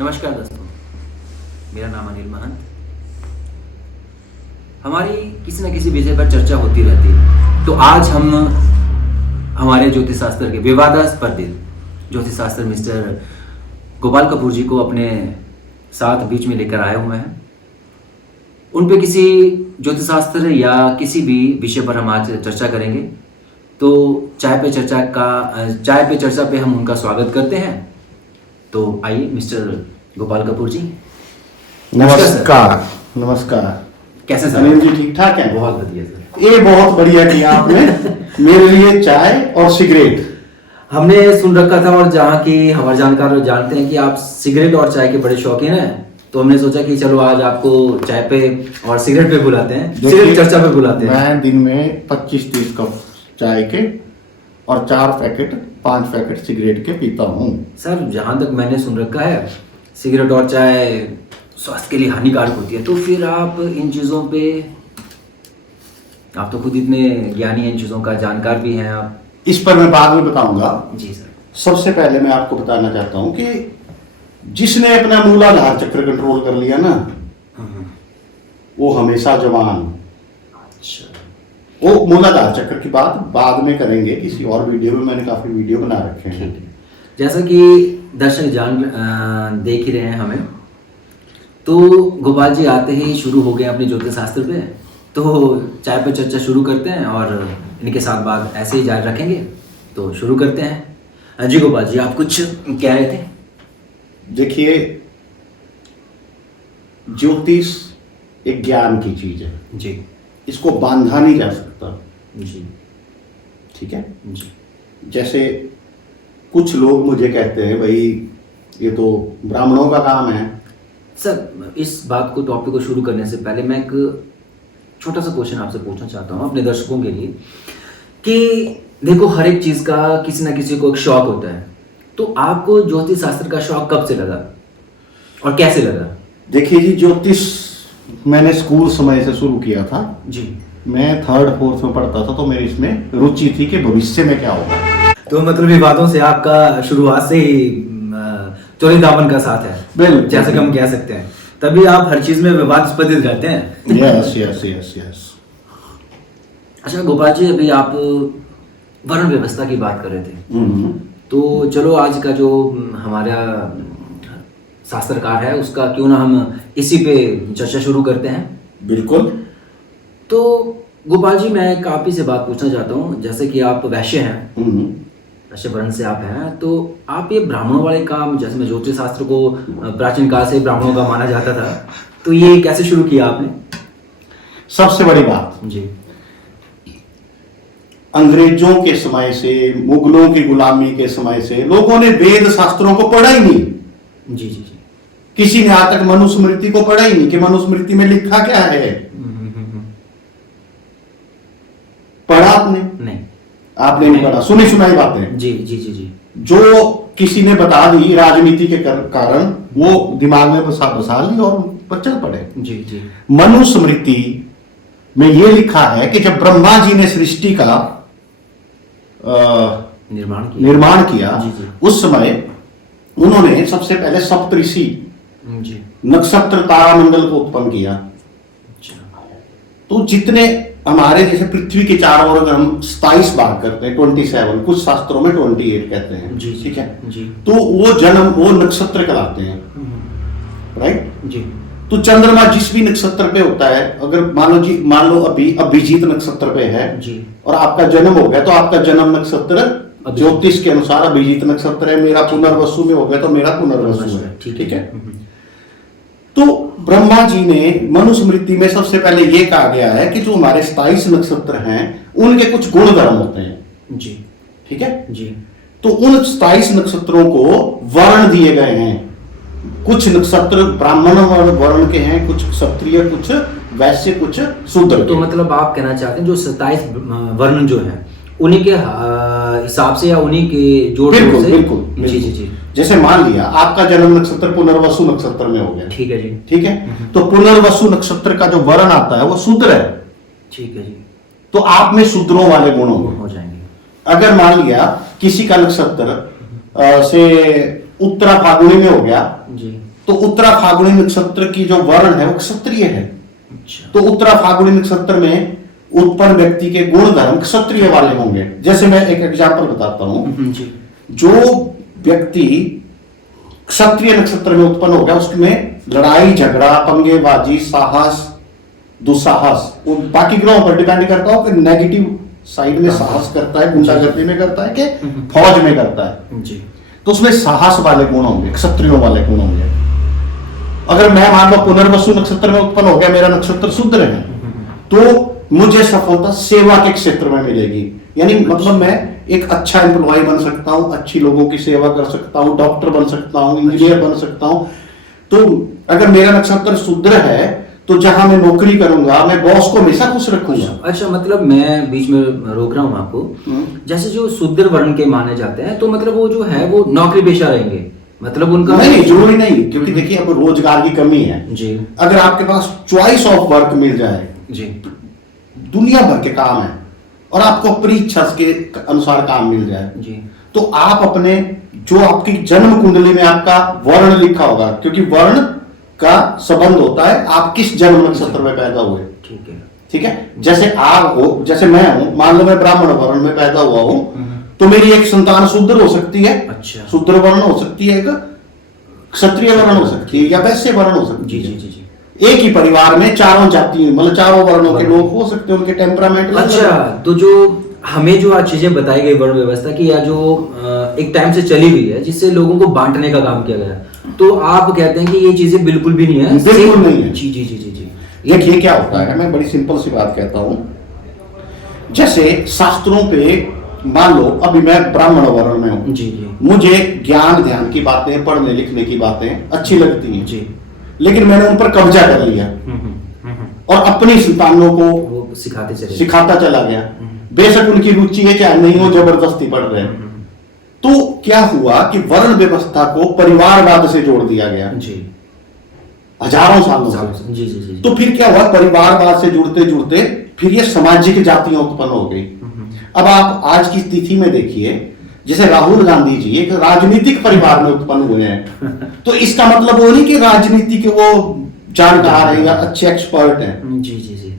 नमस्कार दोस्तों, मेरा नाम अनिल महंत। हमारी किसी न किसी विषय पर चर्चा होती रहती है। तो आज हम हमारे ज्योतिष शास्त्र के विवादास्पद ज्योतिष शास्त्र मिस्टर गोपाल कपूर जी को अपने साथ बीच में लेकर आए हुए हैं। उन पे किसी ज्योतिष शास्त्र या किसी भी विषय पर हम आज चर्चा करेंगे। तो चाय पे चर्चा पे हम उनका स्वागत करते हैं। तो आइए मिस्टर गोपाल कपूर जी। नमस्कार। नमस्कार। कैसे सर? अनिल जी ठीक ठाक है? बहुत बढ़िया सर। ये बहुत बढ़िया किया आपने मेरे लिए चाय और सिगरेट। हमने सुन रखा था और जहाँ की हमारे जानकार जानते हैं कि आप सिगरेट और चाय के बड़े शौकीन हैं, तो हमने सोचा कि चलो आज आपको चाय पे और सिगरेट पे बुलाते हैं, सिगरेट चर्चा पे बुलाते हैं। मैं दिन में 25-30 कप चाय के और 5 पैकेट सिगरेट के पीता हूँ। सर जहाँ तक मैंने सुन रखा है सिगरेट और चाय स्वास्थ्य के लिए हानिकारक होती है, तो फिर आप इन चीज़ों पे, आप तो खुद इतने ज्ञानी हैं, इन चीज़ों का जानकार भी हैं आप। इस पर मैं बाद में बताऊंगा। जी सर। सबसे पहले मैं आपको बताना चाहता हूँ कि जिसने अपना मूलाधार चक्र कंट्रोल कर लिया ना, वो हमेशा जवान। अच्छा। वो मूलाधार चक्र की बात बाद में करेंगे किसी और वीडियो में। मैंने काफी वीडियो बना रखे हैं। जैसा कि दर्शक देख ही रहे हैं हमें, तो गोपाल जी आते ही शुरू हो गए अपने ज्योतिष शास्त्र पे। तो चाय पे चर्चा शुरू करते हैं और इनके साथ बात ऐसे ही जारी रखेंगे। तो शुरू करते हैं। जी गोपाल जी, आप कुछ कह रहे थे? देखिए, ज्योतिष एक ज्ञान की चीज है। जी इसको बांधा नहीं जा सकता। जी। ठीक है जी। जैसे कुछ लोग मुझे कहते हैं भाई ये तो ब्राह्मणों का काम है। सर इस बात को, टॉपिक को शुरू करने से पहले मैं एक छोटा सा क्वेश्चन आपसे पूछना चाहता हूँ अपने दर्शकों के लिए कि देखो, हर एक चीज़ का किसी ना किसी को एक शौक होता है। तो आपको ज्योतिष शास्त्र का शौक कब से लगा और कैसे लगा? देखिए जी, ज्योतिष मैंने स्कूल समय से शुरू किया था। जी। मैं 3rd-4th में पढ़ता था, तो मेरी इसमें रुचि थी कि भविष्य में क्या होगा। तो मतलब विवादों से आपका शुरुआत से ही चोरी दामन का साथ है, बिल्कुल, जैसे कि हम कह सकते हैं। तभी आप हर चीज में विवादास्पद रहते हैं। Yes yes yes yes. अच्छा गोपाल जी, अभी आप वर्ण व्यवस्था की बात कर रहे थे। तो चलो आज का जो हमारा शास्त्रकार है उसका क्यों ना हम इसी पे चर्चा शुरू करते हैं। बिल्कुल। तो गोपाल जी, मैं एक आप ही से बात पूछना चाहता हूँ। जैसे कि आप वैश्य हैं, वैश्य वर्ण से आप हैं, तो आप ये ब्राह्मणों वाले काम, जैसे मैं ज्योतिष शास्त्र को प्राचीन काल से ब्राह्मणों का माना जाता था, तो ये कैसे शुरू किया आपने? सबसे बड़ी बात, जी। अंग्रेजों के समय से, मुगलों की गुलामी के समय से लोगों ने वेद शास्त्रों को पढ़ा ही नहीं। जी जी जी। किसी ने आज तक मनुस्मृति को पढ़ा ही नहीं कि मनुस्मृति में लिखा क्या है। पढ़ा आपने? नहीं। आपने नहीं पढ़ा, सुनी सुनाई बातें। जी जी जी जी। जो किसी ने बता दी राजनीति के कारण, वो दिमाग में बसा ली और पर चल पड़े। जी जी। मनुस्मृति में ये लिखा है कि जब ब्रह्मा जी ने सृष्टि का निर्माण किया जी जी। उस समय उन्होंने सबसे पहले सप्तऋषि, जी। नक्षत्र, तारामंडल को उत्पन्न किया। तो जितने हमारे जैसे पृथ्वी के चारों ओर अगर हम 27 भाग करते हैं, 27, कुछ शास्त्रों में 28 कहते हैं। जी ठीक है जी। तो वो नक्षत्र कहलाते हैं, राइट जी। तो चंद्रमा जिस भी नक्षत्र पे होता है, अगर मान लो अभी अभिजीत नक्षत्र पे है जी। और आपका जन्म हो गया, तो आपका जन्म नक्षत्र ज्योतिष के अनुसार अभिजीत नक्षत्र है। मेरा पुनर्वसु में हो गया तो मेरा पुनर्वसु है। ठीक है। तो ब्रह्मा जी ने मनुस्मृति में सबसे पहले ये कहा गया है कि जो हमारे 27 नक्षत्र हैं उनके कुछ गुण धर्म होते हैं। जी। ठीक है जी। तो उन 27 नक्षत्रों को वर्ण दिए गए हैं। कुछ नक्षत्र ब्राह्मण वर्ण के हैं, कुछ क्षत्रिय, कुछ वैश्य, कुछ शूद्र। तो मतलब आप कहना चाहते हैं जो 27 वर्ण जो हैं उन्हीं के हिसाब से या उन्हीं के जोड़ से? बिल्कुल। जी जी जी। जैसे मान लिया आपका जन्म नक्षत्र पुनर्वसु नक्षत्र में हो गया। ठीक है जी। ठीक है तो पुनर्वसु नक्षत्र का जो वर्ण आता है वो शूद्र है। ठीक है जी। तो आप में शूद्रों वाले गुण हो जाएंगे। अगर मान लिया किसी का नक्षत्र से उत्तरा फागुनी में हो गया, जी। तो उत्तरा फागुनी नक्षत्र की जो वर्ण है वो क्षत्रिय है। अच्छा। तो उत्तरा फागुनी नक्षत्र में उत्पन्न व्यक्ति के गुण धर्म क्षत्रिय वाले होंगे। जैसे मैं एक एग्जांपल बताता हूं, जी। जो व्यक्ति क्षत्रिय नक्षत्र में उत्पन्न हो गया उसमें लड़ाई झगड़ा, पंगेबाजी, साहस, दुस्साहस, वो बाकी ग्रहों पर डिपेंड करता हो कि नेगेटिव साइड में साहस करता है, गुंडागर्दी में करता है कि फौज में करता है, जी। तो उसमें साहस वाले गुण होंगे, क्षत्रियों वाले गुण होंगे। अगर मैं मान लो पुनर्वसु नक्षत्र में उत्पन्न हो गया, मेरा नक्षत्र शूद्र है, तो मुझे सफलता सेवा के क्षेत्र में मिलेगी। यानी मतलब मैं एक अच्छा एम्प्लॉय बन सकता हूं, अच्छी लोगों की सेवा कर सकता हूं, डॉक्टर बन सकता हूं, इंजीनियर बन सकता हूं। तो अगर मेरा नक्षत्र शूद्र है तो जहां मैं नौकरी करूंगा मैं बॉस को हमेशा खुश रखूंगा। अच्छा, मतलब मैं बीच में रोक रहा हूँ आपको। जैसे जो शूद्र वर्ण के माने जाते हैं, तो मतलब वो जो है वो नौकरी पेशा रहेंगे, मतलब उनका नहीं, जरूरी नहीं, क्योंकि देखिए अब रोजगार की कमी है जी। अगर आपके पास चॉइस ऑफ वर्क मिल जाए, जी, दुनिया भर के काम है और आपको अपनी इच्छा के अनुसार काम मिल जाए, जी, तो आप अपने जो आपकी जन्म कुंडली में आपका वर्ण लिखा होगा, क्योंकि वर्ण का संबंध होता है आप किस जन्म नक्षत्र में पैदा हुए। ठीक है, ठीक है। जैसे आप हो, जैसे मैं हूं, मान लो मैं ब्राह्मण वर्ण में पैदा हुआ हूं, तो मेरी एक संतान शूद्र हो सकती है। अच्छा। शूद्र वर्ण हो सकती है, एक क्षत्रिय वर्ण हो सकती है, या वैश्य वर्ण हो सकती जी, है। जी, जी, जी। एक ही परिवार में चारों जाति, मतलब चारों वर्णों के लोग हो सकते हैं, उनके टेम्परामेंट। अच्छा, तो जो हमें जो आज चीजें बताई गई वर्ण व्यवस्था की, या जो एक टाइम से चली हुई है, जिससे लोगों को बांटने का काम किया गया, तो आप कहते हैं कि ये चीजें बिल्कुल भी नहीं है? बिल्कुल नहीं है। जी, जी, जी, जी, जी। देखिए क्या होता है, मैं बड़ी सिंपल सी बात कहता हूं। जैसे शास्त्रों पे मान लो अभी मैं ब्राह्मण वर्ण में हूं, जी, जी, मुझे ज्ञान ध्यान की बातें, पढ़ने लिखने की बातें अच्छी लगती हैं, जी, लेकिन मैंने उन पर कब्जा कर लिया और अपनी संतानों को वो सिखाते सिखाता चला गया। बेशक उनकी रुचि है चाहे नहीं हो, जबरदस्ती पढ़ रहे हैं। तो क्या हुआ कि वर्ण व्यवस्था को परिवारवाद से जोड़ दिया गया, जी, हजारों सालों से। जी, जी, जी। तो फिर क्या हुआ, परिवारवाद से जुड़ते जुड़ते फिर ये सामाजिक जातियां उत्पन्न हो गई। अब आप आज की स्थिति में देखिए, जैसे राहुल गांधी जी एक राजनीतिक परिवार में उत्पन्न हुए हैं, तो इसका मतलब वो नहीं कि राजनीति के वो जानकार है या अच्छे एक्सपर्ट हैं। जी, जी, जी।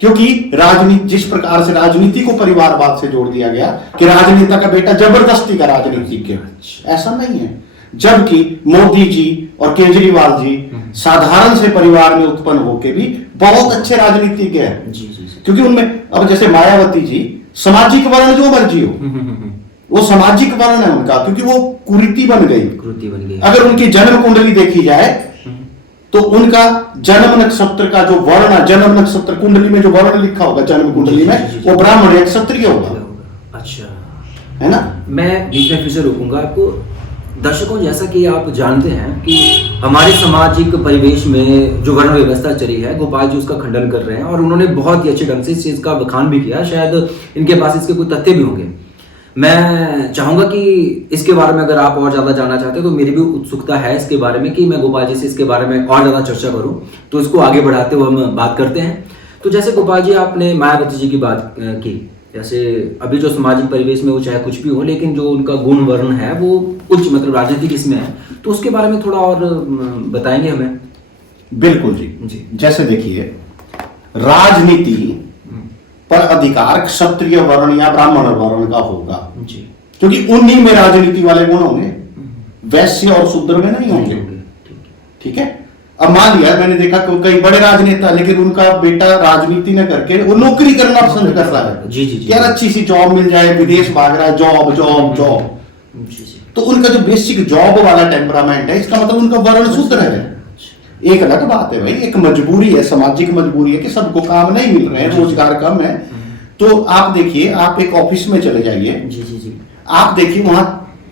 क्योंकि राजनीति, जिस प्रकार से राजनीति को परिवारवाद से जोड़ दिया गया कि राजनेता का बेटा जबरदस्ती का राजनीतिज्ञ, ऐसा नहीं है। जबकि मोदी जी और केजरीवाल जी साधारण से परिवार में उत्पन्न होकर भी बहुत अच्छे राजनीतिज्ञ हैं। जी, जी, जी। क्योंकि उनमें, अब जैसे मायावती जी, सामाजिक वर्ण जो मर्जी हो, वो सामाजिक वर्ण है उनका, क्योंकि वो कुरीति बन गई। अगर उनकी जन्म कुंडली देखी जाए तो उनका जन्म नक्षत्र का जो वर्ण, जन्म नक्षत्र कुंडली में जो वर्ण लिखा होगा जन्म कुंडली में, वो ब्राह्मण या क्षत्रिय होगा। अच्छा, है ना। मैं बीच में फिर से रोकूंगा आपको। दर्शकों, जैसा कि आप जानते हैं कि हमारे सामाजिक परिवेश में जो वर्ण व्यवस्था चली है, गोपाल जी उसका खंडन कर रहे हैं, और उन्होंने बहुत ही अच्छे ढंग से इस चीज का बखान भी किया। शायद इनके पास इसके कुछ तथ्य भी होंगे। मैं चाहूंगा कि इसके बारे में अगर आप और ज्यादा जानना चाहते हैं, तो मेरी भी उत्सुकता है इसके बारे में कि मैं गोपाल जी से इसके बारे में और ज्यादा चर्चा करूं। तो इसको आगे बढ़ाते हुए हम बात करते हैं। तो जैसे गोपाल जी, आपने मायावती जी की बात की, जैसे अभी जो सामाजिक परिवेश में वो चाहे कुछ भी हो, लेकिन जो उनका गुण वर्ण है वो उच्च, मतलब राजनीतिक इसमें है, तो उसके बारे में थोड़ा और बताएंगे हमें? बिल्कुल जी। जैसे देखिए, राजनीति पर अधिकार क्षत्रिय वर्ण या ब्राह्मण वर्ण का होगा जी, क्योंकि उन्हीं में राजनीति वाले गुण होंगे, वैश्य और शूद्र में नहीं होंगे। ठीक है। अब मान लिया, मैंने देखा कि कई बड़े राजनेता, लेकिन उनका बेटा राजनीति न करके वो नौकरी करना पसंद कर रहा है। जी, जी, जी। यार अच्छी सी जॉब मिल जाए, विदेश भाग रहा है, जॉब जॉब जॉब। जी, जी। तो उनका जो बेसिक जॉब वाला टेम्परामेंट है, इसका मतलब उनका वर्ण शूद्र है। एक अलग बात है भाई, एक मजबूरी है, सामाजिक मजबूरी है कि सबको काम नहीं मिल रहे हैं, रोजगार कम है। तो आप देखिए, आप एक ऑफिस में चले जाइए, जी, जी, जी। आप देखिए वहां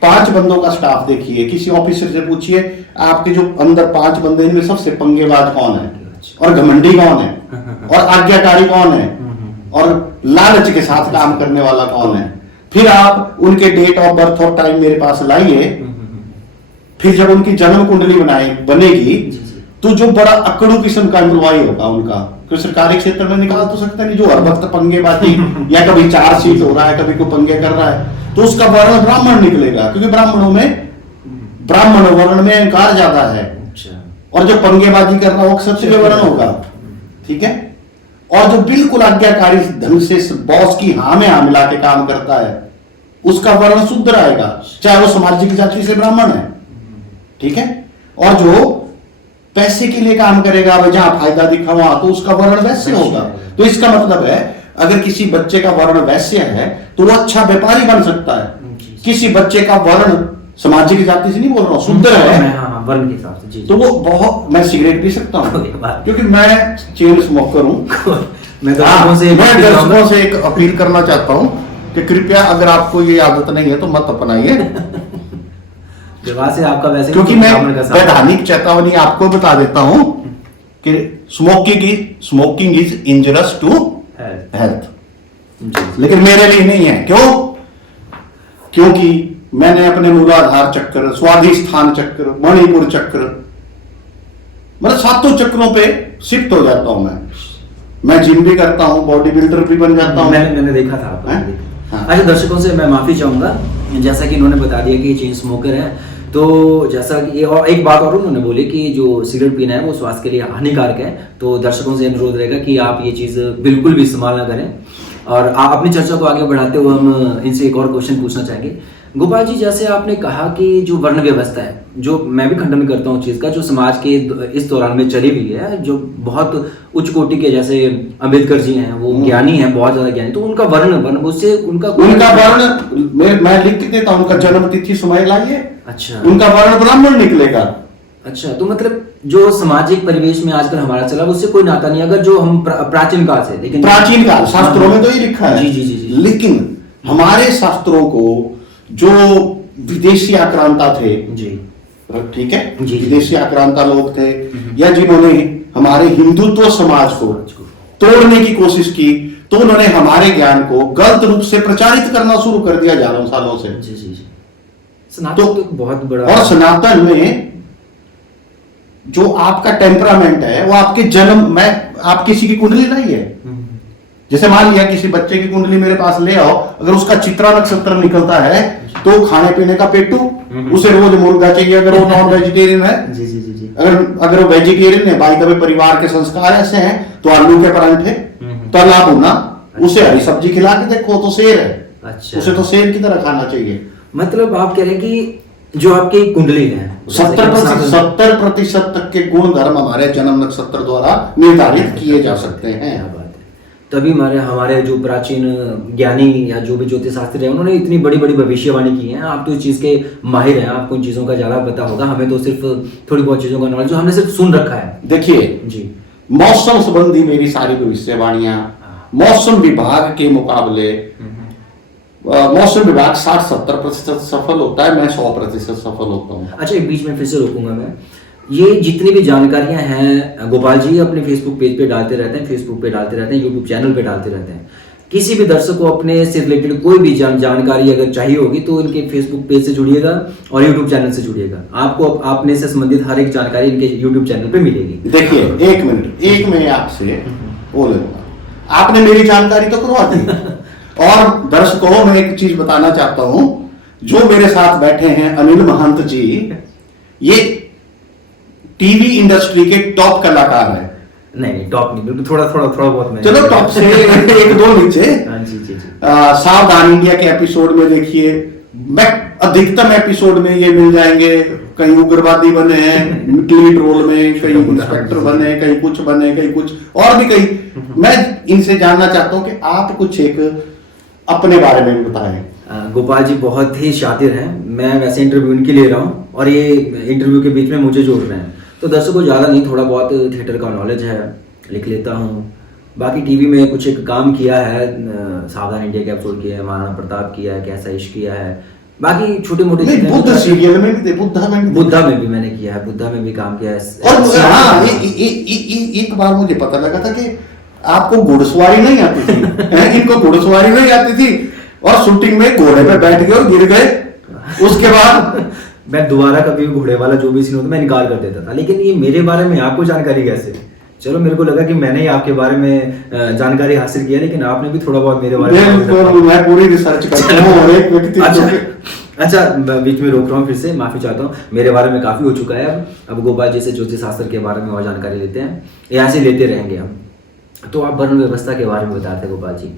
5 बंदों का स्टाफ देखिए, किसी ऑफिसर से पूछिए आपके जो अंदर 5 बंदे, इनमें सबसे पंगेबाज कौन है, और घमंडी कौन है, और आज्ञाकारी कौन है, और लालच के साथ काम करने वाला कौन है। फिर आप उनके डेट ऑफ बर्थ और टाइम मेरे पास लाइए, फिर जब उनकी जन्म कुंडली बनेगी, तो जो बड़ा अकड़ू किस्म का एम्प्लॉय होगा उनका, कोई सरकारी क्षेत्र में निकाल तो सकता नहीं, जो हर वक्त पंगेबाजी या कभी चार्जशीट हो रहा है, कभी कोई पंगे कर रहा है, तो उसका वर्ण ब्राह्मण निकलेगा, क्योंकि ब्राह्मणों में ब्राह्मण वर्ण में अहंकार ज्यादा है, अच्छा, और जो पंगेबाजी कर रहा हो क्षत्रिय वर्ण होगा, ठीक है। और जो बिल्कुल आज्ञाकारी ढंग से बॉस की हाँ में हाँ मिला के काम करता है, उसका वर्ण शुद्ध आएगा, चाहे वो सामाजिक जाति से ब्राह्मण है, ठीक है। और जो पैसे के लिए काम करेगा, भाई जहां फायदा दिखा वहां, तो उसका वर्ण वैश्य होगा। तो इसका मतलब है अगर किसी बच्चे का वर्ण वैश्य है तो वो अच्छा व्यापारी बन सकता है। किसी बच्चे का वर्ण सामाजिक जाति से नहीं बोल रहा हूँ, शुद्ध है, वर्ण के हिसाब से, जी, तो वो बहुत, मैं सिगरेट पी सकता हूँ क्योंकि मैं चेन स्मोकर हूँ। मैं दर्शकों से एक अपील करना चाहता हूँ कि कृपया अगर आपको ये आदत नहीं है तो मत अपनाइए, से आपका वैसे, क्योंकि मैं वैधानिक चेतावनी आपको बता देता हूं कि smoking is injurious to health, लेकिन मेरे लिए नहीं है। क्यों? क्योंकि मैंने अपने मूलाधार चक्र, स्वाधिष्ठान चक्र, मणिपुर चक्र, मतलब 7 चक्रों पे शिफ्ट हो जाता हूं मैं जिम भी करता हूं, बॉडी बिल्डर भी बन जाता हूं। मैंने देखा था आपको। अच्छा, दर्शकों से मैं माफी चाहूंगा, जैसा कि इन्होंने बता दिया कि चेन स्मोकर है, तो जैसा कि और एक बात और उन्होंने बोली कि जो सिगरेट पीना है वो स्वास्थ्य के लिए हानिकारक है। तो दर्शकों से अनुरोध रहेगा कि आप ये चीज़ बिल्कुल भी इस्तेमाल ना करें। और अपनी चर्चा को आगे बढ़ाते हुए हम इनसे एक और क्वेश्चन पूछना चाहेंगे। गोपाल जी, जैसे आपने कहा कि जो वर्ण व्यवस्था है, जो मैं भी खंडन करता हूँ चीज़ का, जो समाज के इस दौरान में चली हुई है, जो बहुत उच्च कोटि के, जैसे अम्बेडकर जी हैं, वो ज्ञानी हैं, बहुत ज्यादा ज्ञानी, तो उनका वर्ण उससे उनका वर्ण मैं लिख के देता हूं, उनका जन्म तिथि समय लाइए, अच्छा, उनका वर्ण ब्राह्मण निकलेगा। अच्छा, तो मतलब जो सामाजिक परिवेश में आजकल हमारा चला, उससे कोई नाता नहीं, अगर जो हम प्राचीन काल से, लेकिन प्राचीन काल शास्त्रों में तो ये लिखा है, जी जी जी जी, लेकिन हमारे शास्त्रों को जो विदेशी आक्रांता थे, जी, ठीक है, विदेशी आक्रांता लोग थे, या जिन्होंने हमारे हिंदुत्व समाज को तोड़ने की कोशिश की, तो उन्होंने हमारे ज्ञान को गलत रूप से प्रचारित करना शुरू कर दिया हजारों सालों से। जी जी जी। सनातन तो बहुत बड़ा, और सनातन में जो आपका टेम्परामेंट है वो आपके जन्म में, आप किसी की कुंडली नहीं है, जैसे मान लिया किसी बच्चे की कुंडली मेरे पास ले आओ, अगर उसका चित्रा नक्षत्र निकलता है तो खाने पीने का पेटू, उसे रोज मुर्गा चाहिए अगर वो नॉन वेजिटेरियन है। जी जी जी। अगर वो वेजिटेरियन है, भाई कभी परिवार के संस्कार ऐसे हैं तो आलू के परांठे, तला भुना, उसे हरी सब्जी खिला के देखो तो शेर है, अच्छा, उसे तो शेर की तरह खाना चाहिए। मतलब आप कह रहे हैं कि जो आपकी कुंडली है 70% तक के गुण धर्म हमारे जन्म नक्षत्र द्वारा निर्धारित किए जा सकते हैं। तभी हमारे जो प्राचीन ज्ञानी या जो भी ज्योतिष शास्त्री है, उन्होंने इतनी बड़ी बड़ी भविष्यवाणी की है। आप तो इस चीज़ के माहिर हैं, आपको इन चीज़ों का ज़्यादा पता होगा, हमें तो सिर्फ थोड़ी बहुत चीज़ों का नॉलेज जो हमने सिर्फ सुन रखा है। देखिए जी, मौसम संबंधी मेरी सारी भविष्यवाणियां, मौसम विभाग के मुकाबले मौसम विभाग 60-70% सफल होता है, मैं 100% सफल होता हूँ। अच्छा, एक बीच में फिर से रोकूंगा मैं, ये जितनी भी जानकारियां हैं गोपाल जी अपने फेसबुक पेज पे डालते रहते हैं, फेसबुक पे डालते रहते हैं, यूट्यूब चैनल पे डालते रहते हैं। किसी भी दर्शक को अपने से रिलेटेड कोई भी जानकारी अगर चाहिए होगी तो इनके फेसबुक पेज से जुड़िएगा और यूट्यूब चैनल से जुड़िएगा, आपको आपने से संबंधित हर एक जानकारी इनके यूट्यूब चैनल पे मिलेगी। देखिए, एक मिनट, एक मैं आपसे बोलूंगा, आपने मेरी जानकारी तो करवा दी। और दर्शकों मैं एक चीज बताना चाहता हूं, जो मेरे साथ बैठे हैं अनिल महंत जी, ये टीवी इंडस्ट्री के टॉप कलाकार है। नहीं, टॉप नहीं, बिल्कुल थोड़ा बहुत, चलो टॉप से एक दो नीचे। जी जी जी। सावधान इंडिया के एपिसोड में देखिए, मैं अधिकतम एपिसोड में ये मिल जाएंगे, कहीं उग्रवादी बने हैं लीड रोल में, कहीं इंस्पेक्टर बने, कहीं कुछ बने, कहीं कुछ और भी कहीं। मैं इनसे जानना चाहता हूं कि आप कुछ एक अपने बारे में बताएं। गोपाल जी बहुत ही शातिर हैं, मैं वैसे इंटरव्यू इनकी ले रहा हूँ और ये इंटरव्यू के बीच में मुझे जोड़ रहे हैं, तो दर्शकों को ज़्यादा नहीं, थोड़ा बहुत थिएटर का नॉलेज है, लिख लेता हूँ। बाकी टीवी में कुछ एक काम किया है, सावधान इंडिया के एपिसोड किया है, महाराणा प्रताप किया है, कैसा इश्क किया है, बाकी छोटे मोटे बुद्धा सीरियल में भी, बुद्धा में भी मैंने किया है, बुद्धा में भी काम किया है। और हाँ, एक बार मुझे पता लगा था कि आपको घुड़सवारी नहीं आती थी। इनको घुड़सवारी नहीं आती थी और शूटिंग में घोड़े पे बैठ गए और गिर गए, उसके बाद मैं दोबारा कभी घोड़े वाला जो भी सीन होता मैं इनकार कर देता था। लेकिन ये मेरे बारे में आपको जानकारी कैसे? चलो, मेरे को लगा कि मैंने ही आपके बारे में जानकारी हासिल किया, लेकिन आपने भी थोड़ा बहुत मेरे बारे में। मैं पूरी रिसर्च करता हूं और एक व्यक्ति अच्छा, बीच में रोक रहा हूँ, फिर से माफी चाहता हूँ, मेरे बारे में काफी हो चुका है। अब गोपाल जी से ज्योतिष शास्त्र के बारे में और जानकारी लेते हैं, यहाँ से लेते रहेंगे हम। तो आप वर्ण व्यवस्था के बारे में बताते हैं गोपाल जी,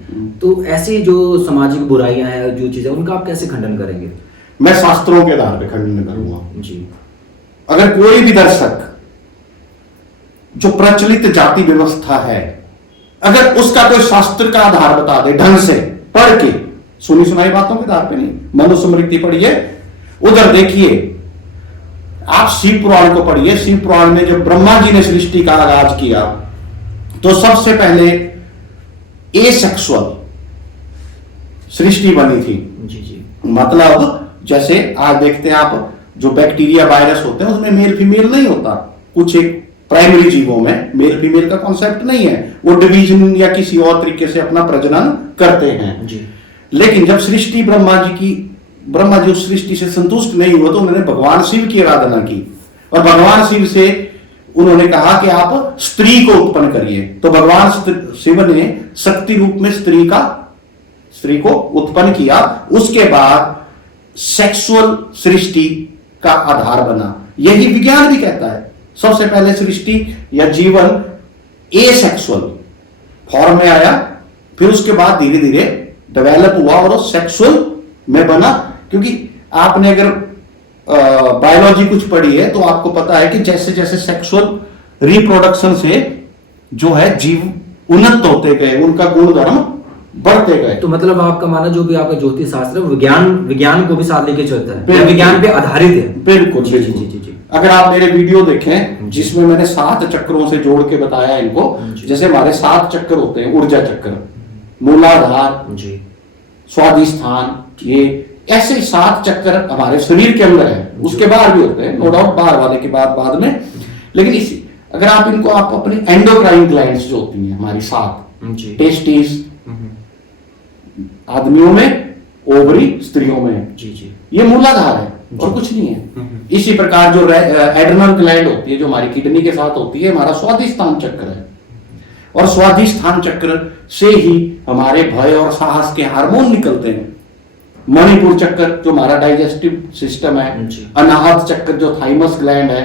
तो ऐसी जो सामाजिक बुराइयां हैं, जो चीजें, उनका आप कैसे खंडन करेंगे? मैं शास्त्रों के आधार पर खंडन करूंगा जी। अगर कोई भी दर्शक जो प्रचलित जाति व्यवस्था है, अगर उसका कोई शास्त्र का आधार बता दे ढंग से पढ़ के, सुनी सुनाई बातों के आधार पे नहीं, मनुस्मृति पढ़िए, उधर देखिए, आप शिव पुराण को पढ़िए। शिव पुराण में जब ब्रह्मा जी ने सृष्टि का आगाज किया तो सबसे पहले एसेक्सुअल सृष्टि बनी थी। जी जी। मतलब जैसे आज देखते हैं आप, जो बैक्टीरिया वायरस होते हैं उसमें मेल फीमेल नहीं होता, कुछ एक प्राइमरी जीवों में मेल फीमेल का कॉन्सेप्ट नहीं है, वो डिवीजन या किसी और तरीके से अपना प्रजनन करते हैं जी। लेकिन जब सृष्टि ब्रह्मा जी उस सृष्टि से संतुष्ट नहीं हुआ तो उन्होंने भगवान शिव की आराधना की, और भगवान शिव से उन्होंने कहा कि आप स्त्री को उत्पन्न करिए। तो भगवान शिव ने शक्ति रूप में स्त्री को उत्पन्न किया। उसके बाद सेक्सुअल सृष्टि का आधार बना। यही विज्ञान भी कहता है, सबसे पहले सृष्टि या जीवन एसेक्सुअल फॉर्म में आया, फिर उसके बाद धीरे धीरे डेवलप हुआ और सेक्सुअल में बना। क्योंकि आपने अगर बायोलॉजी कुछ पढ़ी है तो आपको पता है कि जैसे जैसे सेक्सुअल रिप्रोडक्शन से जो है जीव उन्नत होते गए, उनका गुणधर्म बढ़ते गए। तो मतलब आपका मानना, जो भी आपका ज्योतिष शास्त्र विज्ञान को भी साथ लेके चलता है, विज्ञान पे आधारित है। बिल्कुल जी जी जी जी। अगर आप मेरे वीडियो देखें जिसमें मैंने 7 चक्रों से जोड़ के बताया इनको, जैसे हमारे 7 चक्र होते हैं, ऊर्जा चक्र, मूलाधार, स्वादिष्ठान, ये ऐसे 7 चक्र हमारे शरीर के अंदर है, उसके बाहर भी होते हैं, नो डाउट, बाहर वाले की बात बाद में। लेकिन अगर आप इनको आप अपनी एंडोक्राइन ग्लैंड्स जो होती हैं हमारी 7, टेस्टिस आदमियों में, ओवरी स्त्रियों में, जी जी, ये मूलाधार है और कुछ नहीं है। इसी प्रकार जो एड्रेनल ग्लैंड होती है जो हमारी किडनी के साथ होती है, हमारा स्वादिष्ठान चक्र है, और स्वादिष्ठान चक्र से ही हमारे भय और साहस के हार्मोन निकलते हैं। मणिपुर चक्र जो हमारा डाइजेस्टिव सिस्टम है, अनाहत चक्र जो थाइमस ग्लैंड है,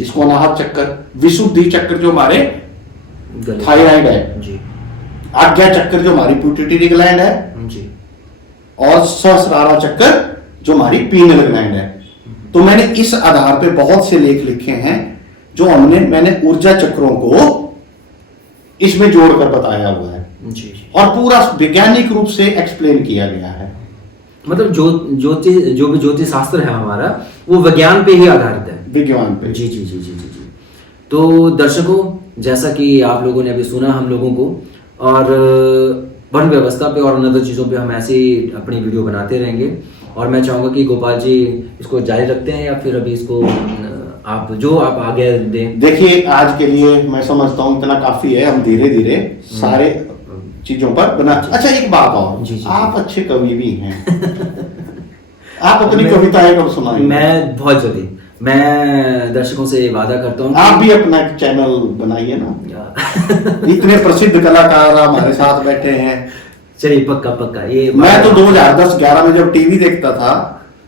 इसको अनाहत चक्र, विशुद्धि चक्र जो हमारे थायराइड है, आज्ञा चक्र जो हमारी पिट्यूटरी ग्लैंड है, और सहस्रारा चक्र जो हमारी पीनल ग्लैंड है। तो मैंने इस आधार पे बहुत से लेख लिखे हैं जो मैंने ऊर्जा चक्रों को इसमें जोड़कर बताया हुआ है, और पूरा वैज्ञानिक रूप से एक्सप्लेन किया गया है। मतलब जो भी ज्योतिष शास्त्र है हमारा, वो विज्ञान पे ही आधारित है, विज्ञान पे। जी जी जी जी जी जी। तो दर्शकों, जैसा कि आप लोगों ने अभी सुना हम लोगों को, और वर्ण व्यवस्था पे और अनदर चीज़ों पे हम ऐसे ही अपनी वीडियो बनाते रहेंगे। और मैं चाहूँगा कि गोपाल जी इसको जारी रखते हैं या फिर अभी इसको आप आगे दें। देखिए, आज के लिए मैं समझता हूँ इतना काफी है, हम धीरे धीरे सारे चीजों पर बना। अच्छा, एक बात और, आप अच्छे कवि भी हैं। आप अपनी कविताएं कब सुनाएंगे? मैं बहुत जल्दी, मैं दर्शकों से वादा करता हूँ। आप भी अपना चैनल बनाइए ना। इतने प्रसिद्ध कलाकार हमारे साथ बैठे हैं। चलिए, पक्का पक्का। ये मैं तो 2010-11 में जब टीवी देखता था,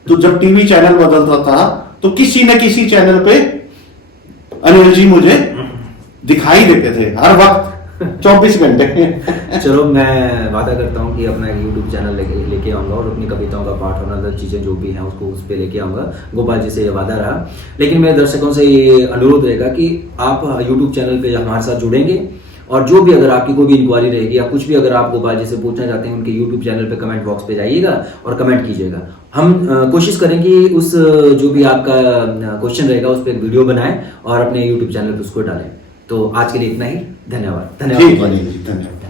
तो जब टीवी चैनल बदलता था तो किसी न किसी चैनल पे अनिल जी मुझे दिखाई देते थे हर वक्त, 24 घंटे। चलो, मैं वादा करता हूँ कि अपना यूट्यूब चैनल लेके आऊँगा और अपनी कविताओं का पाठ और अदर चीज़ें जो भी हैं उसको उस पर लेके आऊँगा। गोपाल जी से ये वादा रहा। लेकिन मेरे दर्शकों से ये अनुरोध रहेगा कि आप यूट्यूब चैनल पे हमारे साथ जुड़ेंगे, और जो भी अगर आपकी कोई भी इंक्वायरी रहेगी या कुछ भी अगर आप गोपाल जी से पूछना चाहते हैं, उनके यूट्यूब चैनल पे कमेंट बॉक्स पे जाइएगा और कमेंट कीजिएगा। हम कोशिश करेंगे उस जो भी आपका क्वेश्चन रहेगा उस पर एक वीडियो बनाएं और अपने यूट्यूब चैनल पे उसको डालें। तो आज के लिए इतना ही। धन्यवाद। धन्यवाद।